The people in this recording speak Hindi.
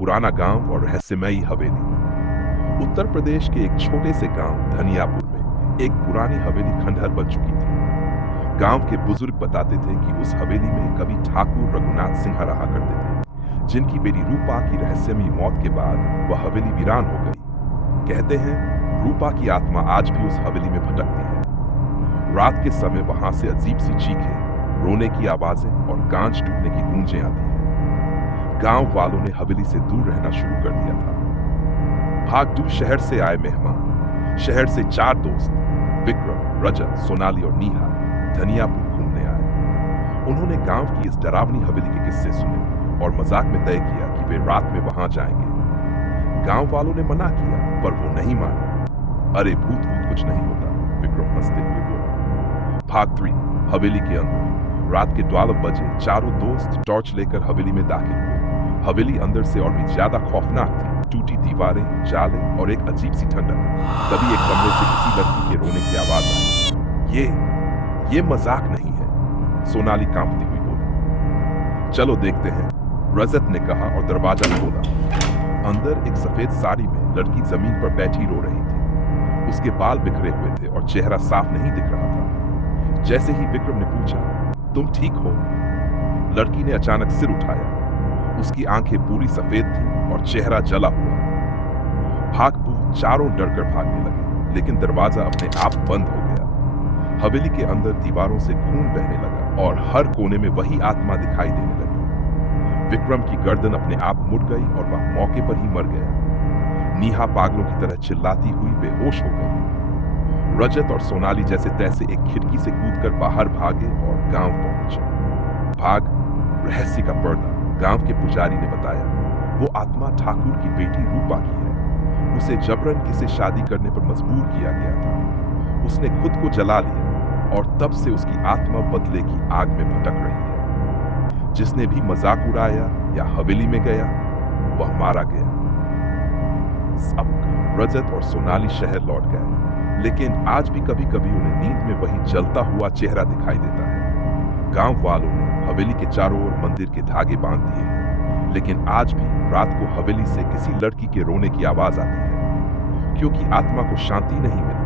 पुराना गांव और रहस्यमयी हवेली। उत्तर प्रदेश के एक छोटे से गांव धनियापुर में एक पुरानी हवेली खंडहर बन चुकी थी। गांव के बुजुर्ग बताते थे कि उस हवेली में कभी ठाकुर रघुनाथ सिंह रहा करते थे, जिनकी बेटी रूपा की रहस्यमयी मौत के बाद वह हवेली वीरान हो गई। कहते हैं रूपा की आत्मा आज भी उस हवेली में भटकती है। रात के समय वहां से अजीब सी चीखें, रोने की आवाजें और कांच टूटने की गूंजें आती हैं। गांव वालों ने हवेली से दूर रहना शुरू कर दिया था। भागदू शहर से आए मेहमान, शहर से 4 दोस्त विक्रम, रजत, सोनाली और नीहा धनियापुर घूमने आए। उन्होंने गांव की इस डरावनी हवेली के किस्से सुने और मजाक में तय किया कि वे रात में वहां जाएंगे। गांव वालों ने मना किया पर वो नहीं माने। अरे भूत भूत कुछ नहीं होता, विक्रम हंसते हुए बोला। भाग 3 हवेली के अंदर। रात के 12 बजे चारों दोस्त टॉर्च लेकर हवेली में दाखिल हुए। हवेली अंदर से और भी ज्यादा खौफनाक थी। टूटी दीवारें, जाले और एक अजीब सी ठंडक। तभी एक कमरे से किसी लड़की के रोने की आवाज आई। ये मजाक नहीं है, सोनाली कांपती हुई बोली। चलो देखते हैं, रजत ने कहा और दरवाजा खोला। अंदर एक सफेद साड़ी में लड़की जमीन पर बैठी रो रही थी। उसके बाल बिखरे हुए थे और चेहरा साफ नहीं दिख रहा था। जैसे ही विक्रम ने पूछा, तुम ठीक हो? लड़की ने अचानक सिर उठाया। उसकी आंखें पूरी सफेद थीं और चेहरा जला हुआ। भागदू चारों डरकर भागने लगे, लेकिन दरवाजा अपने आप बंद हो गया। हवेली के अंदर दीवारों से खून बहने लगा और हर कोने में वही आत्मा दिखाई देने लगी। विक्रम की गर्दन अपने आप मुड़ गई और वह मौके पर ही मर गया। नीहा पागलों की तरह चिल्लाती हुई बेहोश हो गई। रजत और सोनाली जैसे तैसे एक खिड़की से कूदकर बाहर भागे और गांव पहुंचे। भाग रहस्य का पर्दा। गांव के पुजारी ने बताया, वो आत्मा ठाकुर की बेटी रूपा की है। उसे जबरन किसी शादी करने पर मजबूर किया गया था। उसने खुद को जला लिया और तब से उसकी आत्मा बदले की आग में भटक रही है। जिसने भी मजाक उड़ाया या हवेली में गया, वह मारा गया। अब रजत और सोनाली शहर लौट गए, लेकिन आज भी कभी कभी उन्हें नींद में वही जलता हुआ चेहरा दिखाई देता है। गांव वालों ने हवेली के चारों ओर मंदिर के धागे बांध दिए हैं, लेकिन आज भी रात को हवेली से किसी लड़की के रोने की आवाज आती है, क्योंकि आत्मा को शांति नहीं मिली।